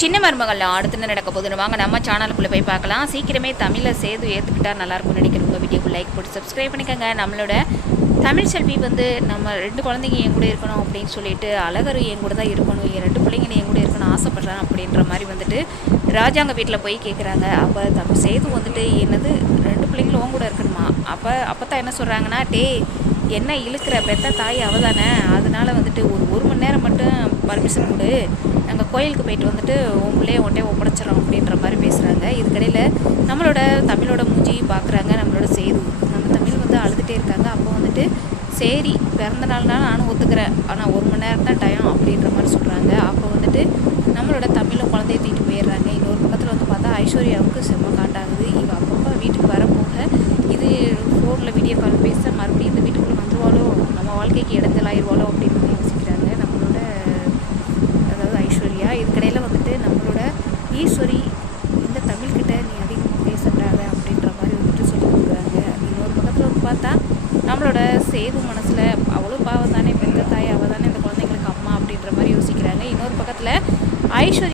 சின்ன மருமகள் அடுத்து என்ன நடக்க போகுதுன்னு வாங்க நம்ம சேனலுக்குள்ளே போய் பார்க்கலாம். சீக்கிரமே தமிழில் சேது ஏற்றுக்கிட்டா நல்லாயிருக்கும்னு நினைக்கிறவங்க வீடியோக்கு லைக் போட்டு சப்ஸ்கிரைப் பண்ணிக்கோங்க. நம்மளோட தமிழ் செல்வி நம்ம 2 குழந்தைங்க என் கூட இருக்கணும் அப்படின்னு சொல்லிட்டு அழகரு என் கூட தான் இருக்கணும், என் 2 பிள்ளைங்க என் கூட இருக்கணும் ஆசைப்பட்றேன் அப்படின்ற மாதிரி ராஜாங்க வீட்டில் போய் கேட்குறாங்க. அப்போ சேது என்னது 2 பிள்ளைங்களும் உன் கூட இருக்கணுமா? அப்போ தான் என்ன சொல்கிறாங்கன்னா, என்ன இழுக்கிற பெத்த தாய் அவ தானே, அதனால ஒரு மணி நேரம் மட்டும் பர்மிஷன் கொடு, நாங்கள் கோயிலுக்கு போயிட்டு உன் பிள்ளைய ஒன்றே ஒப்படைச்சிடறோம் அப்படின்ற மாதிரி பேசுகிறாங்க. இதுக்கடையில் நம்மளோட தமிழோட மூஞ்சி பார்க்குறாங்க. நம்மளோட சேது நம்ம தமிழ் அழுதுகிட்டே இருக்காங்க. அப்போ சரி பிறந்த நாள்னா நானும் ஒத்துக்கிறேன், ஆனால் 1 மணி நேரம் தான் டைம் அப்படின்ற மாதிரி சொல்கிறாங்க. அப்போ நம்மளோட தமிழும் குழந்தைய தூக்கிட்டு போயிடுறாங்க. இன்னொரு பக்கத்தில் பார்த்தா ஐஸ்வர்யாவுக்கு செம்ம காண்டாகுது. இவ அப்பப்போ வீட்டுக்கு வரப்போக இது ஃபோனில் வீடியோ கால் பேச மறுபடியும் இந்த வீட்டுக்குள்ளே வந்துருவாளோ, நம்ம வாழ்க்கைக்கு இடைஞ்சலாயிருவாளோ அப்படின்னு யோசிக்கிறாங்க நம்மளோட ஐஸ்வர்யா. இதுக்கடையில் நம்மளோட ஈஸ்வரி இந்த தமிழ்கிட்ட நீ அதிகமாக பேசக்கூடாத அப்படின்ற மாதிரி சொல்லி கொடுக்குறாங்க. இன்னொரு பக்கத்தில் பார்த்தா நம்மளோட சேது மனசில் அவ்வளோ பாவம் தானே, பெத்த தாய் அவள் தானே இந்த குழந்தைங்களுக்கு அம்மா அப்படின்ற மாதிரி யோசிக்கிறாங்க. இன்னொரு பக்கத்தில் ஐஸ்வர்யா